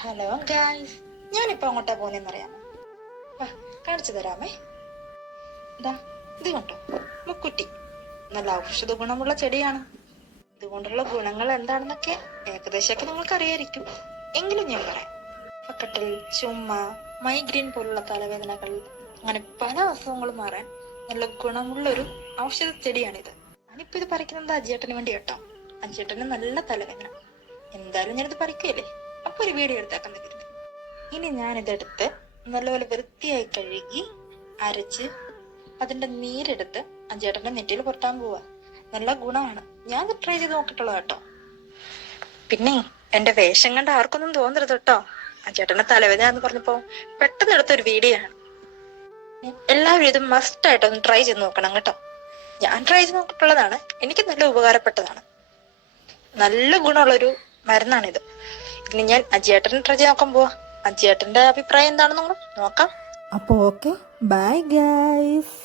Hello guys ഞാനിപ്പോ അങ്ങോട്ടാ പോകുന്നതെന്ന് അറിയാമോ കാണിച്ചു തരാമേ. ഇതാ ഇത് കണ്ടോ? മുക്കുറ്റി നല്ല ഔഷധ ഗുണമുള്ള ചെടിയാണ്. ഇതുകൊണ്ടുള്ള ഗുണങ്ങൾ എന്താണെന്നൊക്കെ ഏകദേശമൊക്കെ നിങ്ങൾക്ക് അറിയായിരിക്കും എങ്കിലും ഞാൻ പറയാം. പക്കട്ടിൽ ചുമ മൈഗ്രെയിൻ പോലുള്ള തലവേദനകൾ അങ്ങനെ പല അസുഖങ്ങളും മാറാൻ നല്ല ഗുണമുള്ള ഒരു ഔഷധ ചെടിയാണിത്. ഞാനിപ്പോ ഇത് പറിക്കുന്നത് അജിയേട്ടന് വേണ്ടി കേട്ടോ അജിയേട്ടന് നല്ല തലവേദന. എന്തായാലും ഞാനിത് പറിക്കുകയല്ലേ? അപ്പൊ ഒരു വീഡിയോ എടുത്തേക്കാൻ പറ്റരുത് ഇനി ഞാൻ ഇതെടുത്ത് നല്ലപോലെ വൃത്തിയായി കഴുകി അരച്ച് അതിന്റെ നീരെടുത്ത് അഞ്ചേട്ടന്റെ നെറ്റിയിൽ പുറത്താൻ പോവാ. നല്ല ഗുണമാണ്. ഞാൻ ഇത് ട്രൈ ചെയ്ത് നോക്കിട്ടുള്ളത് കേട്ടോ. പിന്നെ എന്റെ വേഷം കണ്ട് ആർക്കൊന്നും തോന്നരുത് കേട്ടോ. അഞ്ചേട്ടന്റെ തലവേദന എന്ന് പറഞ്ഞപ്പോ പെട്ടെന്ന് എടുത്ത ഒരു വീഡിയോ ആണ്. എല്ലാവരും ഇത് മസ്റ്റ് ആയിട്ട് ഒന്ന് ട്രൈ ചെയ്ത് നോക്കണം കേട്ടോ. ഞാൻ ട്രൈ ചെയ്ത് നോക്കിയിട്ടുള്ളതാണ്. എനിക്ക് നല്ല ഉപകാരപ്പെട്ടതാണ്. നല്ല ഗുണമുള്ളൊരു മരുന്നാണിത്. ഇനി ഞാൻ അജിയേട്ടൻ ചെയ്ത് നോക്കാൻ പോവാ. അജിയേട്ടന്റെ അഭിപ്രായം എന്താണെന്ന് നോക്കാം. അപ്പോൾ ഓക്കെ. Bye guys.